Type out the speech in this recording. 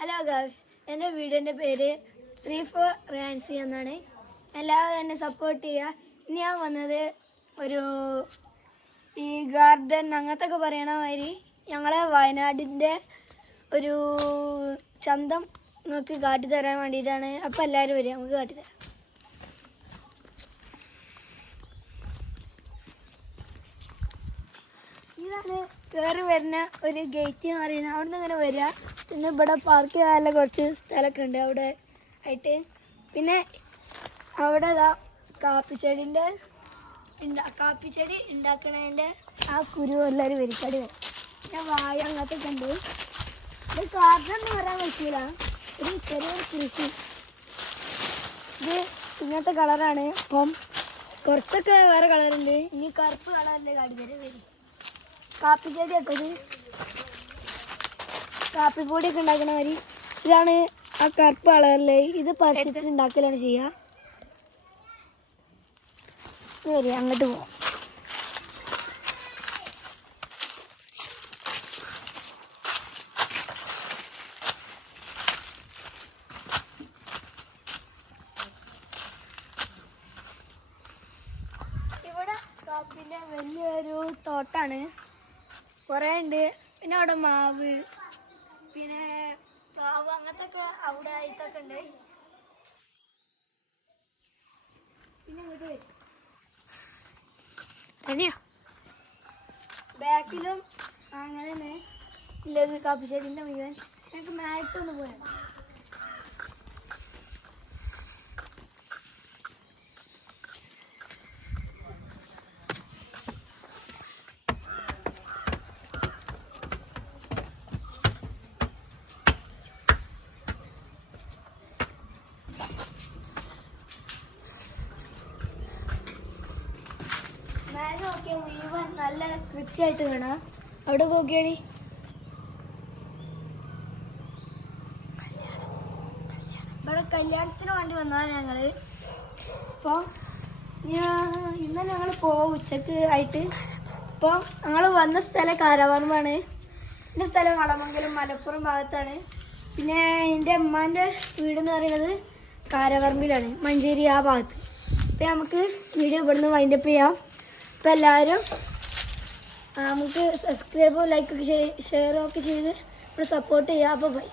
Hello guys, എൻ്റെ വീഡിയോൻ്റെ പേര് 34 റാൻസി എന്നാണ്. എല്ലാവരും എന്നെ സപ്പോർട്ട് ചെയ്യുക. ഇനി ഞാൻ വന്നത് ഒരു ഈ ഗാർഡൻ അങ്ങനത്തെ ഒക്കെ പറയണ മാതിരി ഞങ്ങളെ വയനാടിൻ്റെ ഒരു ചന്തം നിങ്ങൾക്ക് കാട്ടിത്തരാൻ വേണ്ടിയിട്ടാണ്. അപ്പോൾ എല്ലാവരും വരിക, നമുക്ക് കാട്ടിത്തരാം. ഇതാണ് കയറി വരുന്ന ഒരു ഗേറ്റ് എന്ന് പറയുന്നത്. അവിടെ നിന്ന് ഇങ്ങനെ വരിക. പിന്നെ ഇവിടെ പാർക്ക് ചെയ്യാനുള്ള കുറച്ച് സ്ഥലമൊക്കെ ഉണ്ട് അവിടെ ആയിട്ട്. പിന്നെ അവിടെ കാപ്പിച്ചെടി ഉണ്ടാക്കണതിൻ്റെ ആ കുരു എല്ലാവരും വരിക്കടി വരും. പിന്നെ വായ അങ്ങനത്തെ ഒക്കെ ഉണ്ട്. ഇത് ഗാർഡൻ എന്ന് പറയാൻ പറ്റില്ല, ഒരു ചെറിയൊരു കൃഷി. ഇത് ഇങ്ങനത്തെ കളറാണ്. അപ്പം കുറച്ചൊക്കെ വേറെ കളറുണ്ട്. ഇനി കറുപ്പ് കളറിൻ്റെ കാടിത്തര വരും. കാപ്പിച്ചെടിയൊക്കെ ഒരു കാപ്പിപ്പൊടിയൊക്കെ ഉണ്ടാക്കണ മാതിരി ഇതാണ് ആ കറുപ്പ് കളറില്. ഇത് പറിച്ചിട്ട് ഉണ്ടാക്കലാണ് ചെയ്യുക. വരിക, അങ്ങോട്ട് പോവാം. ഇവിടെ കാപ്പിൻ്റെ വലിയൊരു തോട്ടാണ്, കുറേ ഉണ്ട്. പിന്നെ അവിടെ മാവ്, പിന്നെ പ്ലാവ് അങ്ങനത്തെ ഒക്കെ അവിടെ ആയിട്ടൊക്കെ ഉണ്ട്. പിന്നെ ഇങ്ങോട്ട് ബാക്കിലും അങ്ങനെ തന്നെ ഇല്ലത് കാപ്പിച്ചെടിൻ്റെ മുഴുവൻ. ഞങ്ങൾക്ക് മായിട്ടൊന്ന് പോയാൽ മേലെ നോക്കിയാൽ മുഴുവൻ നല്ല കൃത്യമായിട്ട് കാണാം. അവിടെ നോക്കിയാണ് ഇവിടെ കല്യാണത്തിന് വേണ്ടി വന്നതാണ് ഞങ്ങൾ. അപ്പോൾ ഇന്ന് ഞങ്ങൾ പോവും ഉച്ചക്ക് ആയിട്ട്. അപ്പോൾ ഞങ്ങൾ വന്ന സ്ഥലം കാരവാർമാണ്. എൻ്റെ സ്ഥലം വളമംഗലം മലപ്പുറം ഭാഗത്താണ്. പിന്നെ എൻ്റെ അമ്മാൻ്റെ വീടെന്ന് പറയുന്നത് കാരവറമ്പിലാണ്, മഞ്ചേരി ആ ഭാഗത്ത്. അപ്പോൾ നമുക്ക് വീഡിയോ ഇവിടുന്ന് വൈൻഡപ്പ് ചെയ്യാം. അപ്പോൾ എല്ലാവരും നമുക്ക് സബ്സ്ക്രൈബും ലൈക്കൊക്കെ ഷെയറും ഒക്കെ ചെയ്ത് ഇവിടെ സപ്പോർട്ട് ചെയ്യുക. അപ്പോൾ ബൈ.